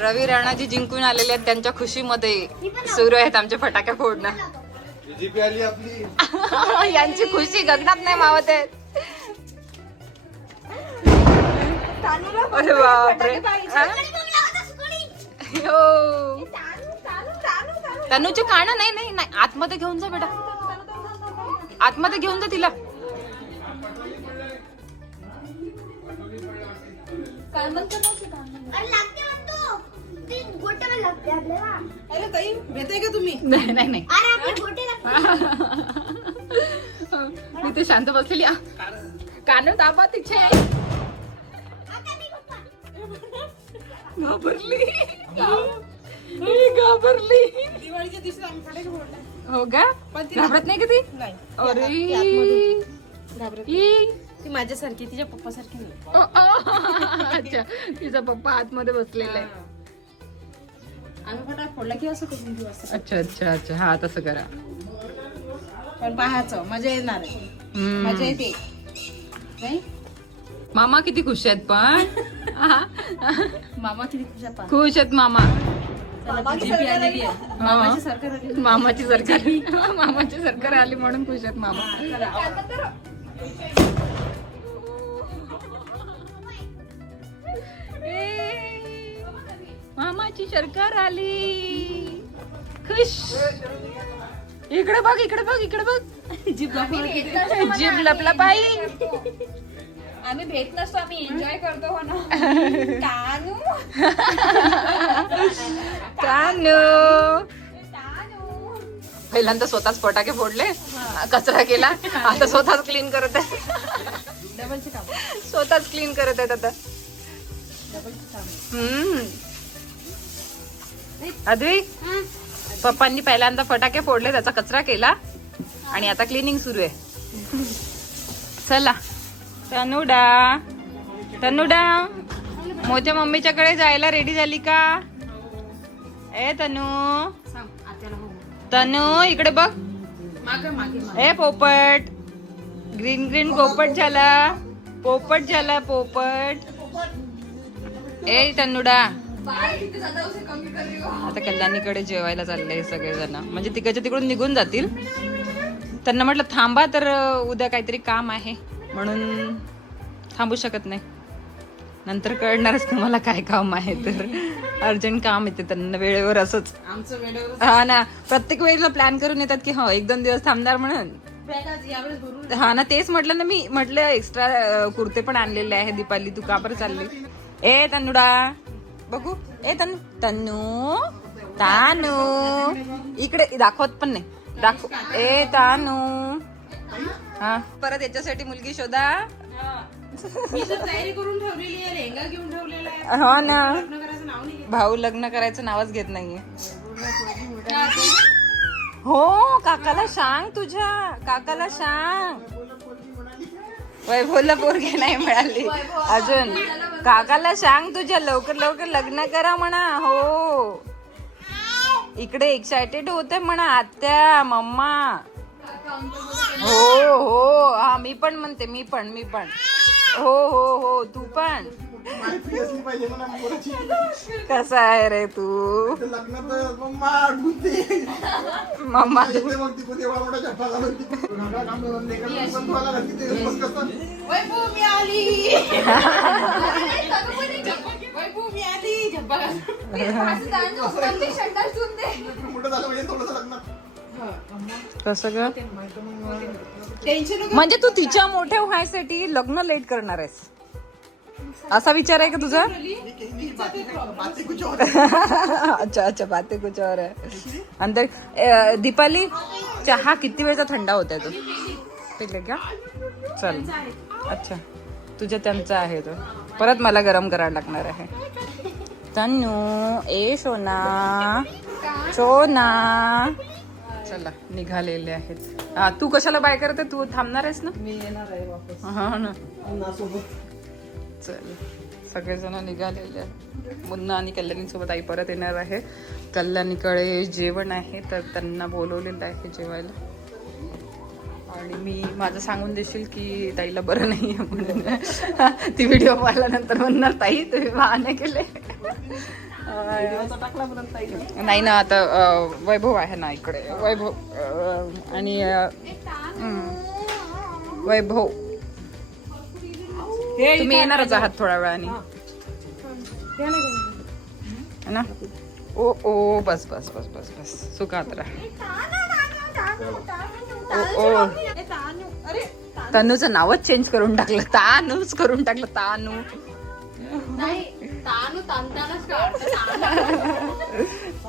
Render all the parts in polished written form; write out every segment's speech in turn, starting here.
रवी राणाजी जिंकून आलेले आहेत, त्यांच्या खुशीमध्ये सुरू आहेत आमचे फटाके फोडणं. यांची खुशी गगनात नाही मावत आहे. अरे बापरे. हो तनूचे कान नाही नाही नाही आतमध्ये घेऊन जा बेटा, आतमध्ये घेऊन जा तिला. का तुम्ही? नाही नाही नाही मी ते शांत बसलेली. कान दाबा तिचे. घाबरली घाबरली. दिवाळीच्या दिवशी आम्ही फटाके फोडले. हो का? घाबरत नाही कधी? नाही. अरे घाबरत ई. ती माझ्यासारखी, तिच्या पप्पासारखी नाही. अच्छा तिचा पप्पा आतमध्ये बसलेला आहे. आम्ही फटाके फोडला की असं करून देऊ असं. अच्छा अच्छा अच्छा हा तसं करा. पण पाहायचं मजा येणार आहे. हम्म. मजा येते नाही. मामा किती खुश आहेत पण. मामा किती खुश आहे. खुश आहेत मामा. मामाची सरकार आली आहे. मामाची सरकार आली. मामाची सरकार मामाची सरकार आली म्हणून खुश आहेत मामा. मामाची सरकार आली. खुश. इकडे बघ इकडे बघ इकडे बघ. जीभ लपला बाई. आम्ही भेट नसतो, आम्ही एन्जॉय करतो. हो ना. कानू कानू. पहिल्यांदा स्वतःच फटाके फोडले, कचरा केला, आता स्वतःच क्लीन करत आहे. डबलचे काम. स्वतःच क्लीन करत आहेत आता. डबलचे काम. अद्वी पप्पांनी पहिल्यांदा फटाके फोडले, त्याचा कचरा केला आणि आता क्लिनिंग सुरू आहे. चला तनुडा तनुडा मोठ्या मम्मीच्याकडे जायला रेडी झाली का? ए तनू तनू इकडे बघ. मागे मागे. ए पोपट. ग्रीन ग्रीन पोपट झाला. पोपट झाला पोपट. ए तनुडा आता कल्याणीकडे जेवायला चालले सगळेजण. म्हणजे तिकडच्या तिकडून निघून जातील. त्यांना म्हटलं थांबा, तर उद्या काहीतरी काम आहे म्हणून थांबू शकत नाही. नंतर कळणारच तुम्हाला काय काम आहे. तर अर्जंट काम येते त्यांना वेळेवर. असंच आमचं वेळेवर. हा ना, प्रत्येक वेळेला प्लॅन करून येतात की हो 1-2 दिवस थांबणार म्हणून. यावेळेस भरून. हा ना, तेच म्हटलं ना मी. म्हटलं एक्स्ट्रा कुर्ते पण आणलेले आहे. दीपाली तू का बरं चालली? ए तन्नुडा बघू. ए तन्नू तन्नू तानू इकडे दाखवत पण नाही. दाखव. ए तानू. हा परत याच्यासाठी मुलगी शोधा. मी तर तयारी करून ठेवलेली आहे. लेहंगा घेऊन ठेवलेला आहे. हो ना. लग्न करायचं नाव नाही घेत. भाऊ लग्न करायचं नावच घेत नाहीये. हो काकाला सांग, तुझ्या काकाला सांग. वैभवला पोरगी नाही मिळाली अजून. काकाला सांग तुझ्या लवकर लवकर लग्न करा म्हणा. हो इकडे एक्सायटेड होते म्हणा आत्या मम्मा. हो हो हा मी पण म्हणते. मी पण हो हो हो तू पण. कसा आहे रे तू? मम्मा वैभूमी आली. वैभूमी आली. कसं ग? टेन्शन नको. म्हणजे तू तिच्या मोठ्या व्हायसाठी लग्न लेट करणार आहेस असा विचार आहे का तुझा? अच्छा अच्छा बाते कुछ और है अंदर. दीपाली चहा किती वेळचा थंडा होता तो? पिले का? चल अच्छा तुझ्या त्यांचा आहे तो. परत मला गरम करायला लागणार आहे. तन्नू ए सोना सोना. चला निघालेले आहेत. तू कशाला बाय करते? तू थांबणार आहेस ना? मी येणार आहे वापस. हा ना. सोबत. चल सगळेजण निघालेले आहेत. मुन्ना आणि कल्याणी सोबत आई परत येणार आहे. कल्याणीकडे जेवण आहे तर त्यांना बोलवलेलं आहे जेवायला. आणि मी माझं सांगून देशील की ताईला बरं नाही आहे म्हणून. ती व्हिडिओ पाहिल्यानंतर म्हणणार ताई तुम्ही बहाणे केले. नाही ना आता वैभव आहे ना इकडे वैभव आणि वैभव तुम्ही येणारच आहात थोड्या वेळाने ना ओ ओ बस बस बस बस बस सुखात राहा ओ तनूचं नावच चेंज करून टाकलं तानूच करून टाकलं तानू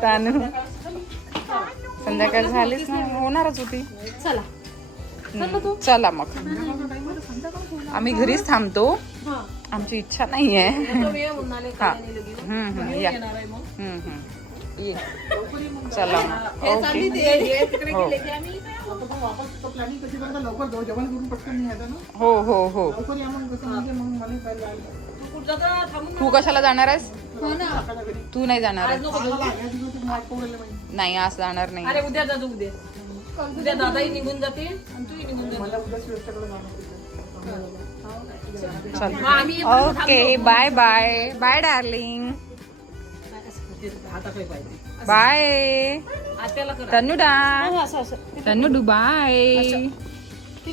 तानू संध्याकाळ झालीच ना होणारच होती चला मग आम्ही घरीच थांबतो आमची इच्छा नाहीये या ये चला हो हो हो तू कशाला जाणार आहेस तू नाही जाणार नाही आज जाणार नाही अरे उद्या जातो उद्या दादाही निघून जाते आणि तूही निघून जाते okay bye bye bye darling bye Tannu डा तन्नू डू बाय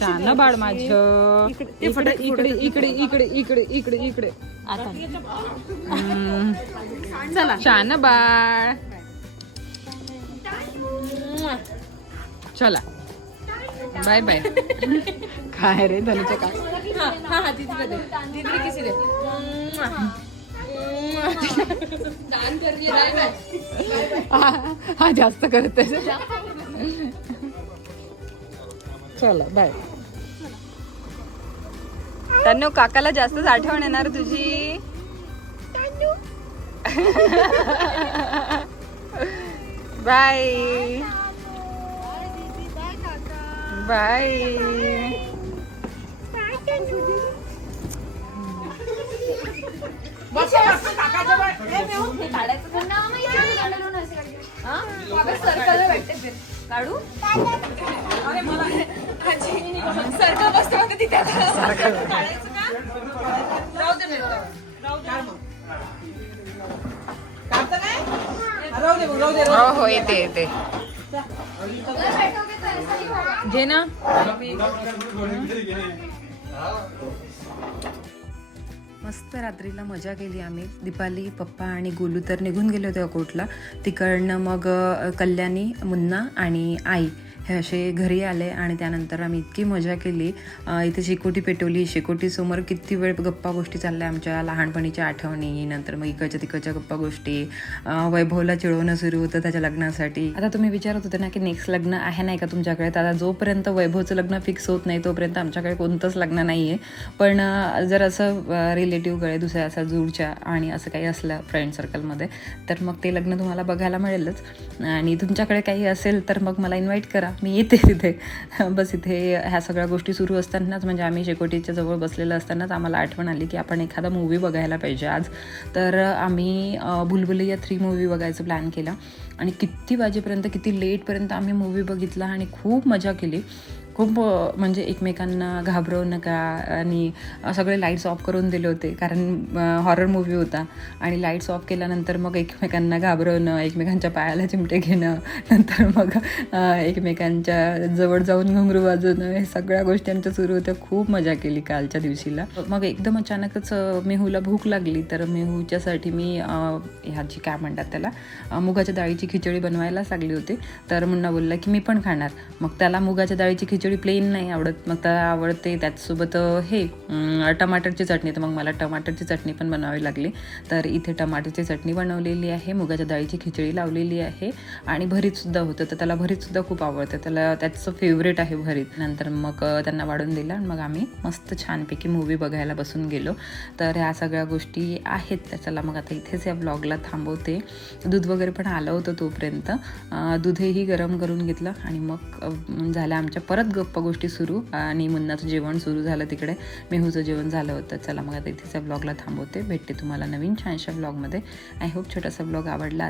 छान बाळ माझ इकडे इकडे इकडे इकडे इकडे इकडे इकडे आता चला छान बाळ चला बाय बाय काय रे धनुचं काय हा जास्त करत चला बाय तन्नू काकाला जास्तच आठवण येणार तुझी बाय बाय काढू सरकल बसतो तिथे हो हो येते येते घे ना मस्त रात्रीला मजा केली आम्ही दीपाली पप्पा आणि गोलू तर निघून गेले होते अकोटला तिकडनं मग कल्याणी मुन्ना आणि आई हे असे घरी आले आणि त्यानंतर आम्ही इतकी मजा केली इथे शेकोटी पेटवली शेकोटीसमोर किती वेळ गप्पा गोष्टी चालल्या आमच्या लहानपणीच्या आठवणी नंतर मग इकडच्या तिकडच्या गप्पा गोष्टी वैभवला चिडवणं सुरू होतं त्याच्या लग्नासाठी आता तुम्ही विचारत होते ना की नेक्स्ट लग्न आहे नाही का तुमच्याकडे तर आता जोपर्यंत वैभवचं लग्न फिक्स होत नाही तोपर्यंत आमच्याकडे कोणतंच लग्न नाही आहे पण जर असं रिलेटिव्हकडे दुसऱ्या असं दूरच्या आणि असं काही असलं फ्रेंड सर्कलमध्ये तर मग ते लग्न तुम्हाला बघायला मिळेलच आणि तुमच्याकडे काही असेल तर मग मला इन्व्हाइट करा मी येते तिथे बस इथे ह्या सगळ्या गोष्टी सुरू असतानाच म्हणजे आम्ही शेकोटीच्या जवळ बसलेलं असतानाच आम्हाला आठवण आली की आपण एखादा मूवी बघायला पाहिजे आज तर आम्ही भुलभुलैया 3 मूवी बघायचा प्लॅन केला आणि किती वाजेपर्यंत किती लेटपर्यंत आम्ही मूवी बघितला आणि खूप मजा केली खूप म्हणजे एकमेकांना घाबरवू नका आणि सगळे लाईट्स ऑफ करून दिले होते कारण हॉरर मूवी होता आणि लाईट्स ऑफ केल्यानंतर मग एकमेकांना घाबरवणं एकमेकांच्या पायाला चिमटे घेणं नंतर मग एकमेकांच्या जवळ जाऊन घुंगरू वाजवणं हे सगळ्या गोष्टी आमच्या सुरू होत्या खूप मजा केली कालच्या दिवशीला मग एकदम अचानकच मेहूला भूक लागली तर मेहूच्यासाठी मी ह्याची काय म्हणतात त्याला मुगाच्या डाळीची खिचडी बनवायलाच लागली होती तर मुन्ना बोलला की मी पण खाणार मग त्याला मुगाच्या डाळीची खिचडी प्लेन नाही आवडत मग त्याला आवडते त्याचसोबत हे टमाटरची चटणी तर मग मला टमाटरची चटणी पण बनवावी लागली तर इथे टमाटरची चटणी बनवलेली आहे मुगाच्या डाळीची खिचडी लावलेली आहे आणि भरीतसुद्धा होतं तर त्याला भरीतसुद्धा खूप आवडतं त्याला त्याचं फेवरेट आहे भरीत नंतर मग त्यांना वाढून दिलं आणि मग आम्ही मस्त छानपैकी मूवी बघायला बसून गेलो तर ह्या सगळ्या गोष्टी आहेत त्याच्याला मग आता इथेच या ब्लॉगला थांबवते दूध वगैरे पण आलं होतं तोपर्यंत दूधही गरम करून घेतलं आणि मग झालं आमच्या परत गप्पा गोष्टी सुरू आणि मुन्नाचं जेवण सुरू झालं तिकडे, मेहूचं जेवण झालं होतं. चला मग आता इथेच ब्लॉगला थांबवते. भेटते तुम्हाला नवीन छानशा ब्लॉगमध्ये. आय होप छोटासा ब्लॉग आवडला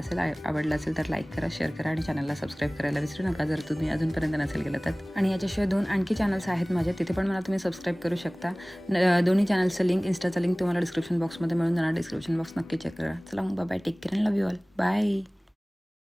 असेल तर लाईक करा, शेअर करा आणि चॅनलला सबस्क्राईब करायला विसरू नका जर तुम्ही अजूनपर्यंत नसेल केलं तर. आणि याच्याशिवाय 2 आणखी चॅनल्स आहेत माझे, तिथे पण मला तुम्ही सबस्क्राईब करू शकता. दोन्ही चॅनल्सचं लिंक, इंस्टाचं लिंक तुम्हाला डिस्क्रिप्शन बॉक्समध्ये मिळून जाणार. डिस्क्रिप्शन बॉक्स नक्की चेक करा. चला मग bye, take care and love you all. Bye.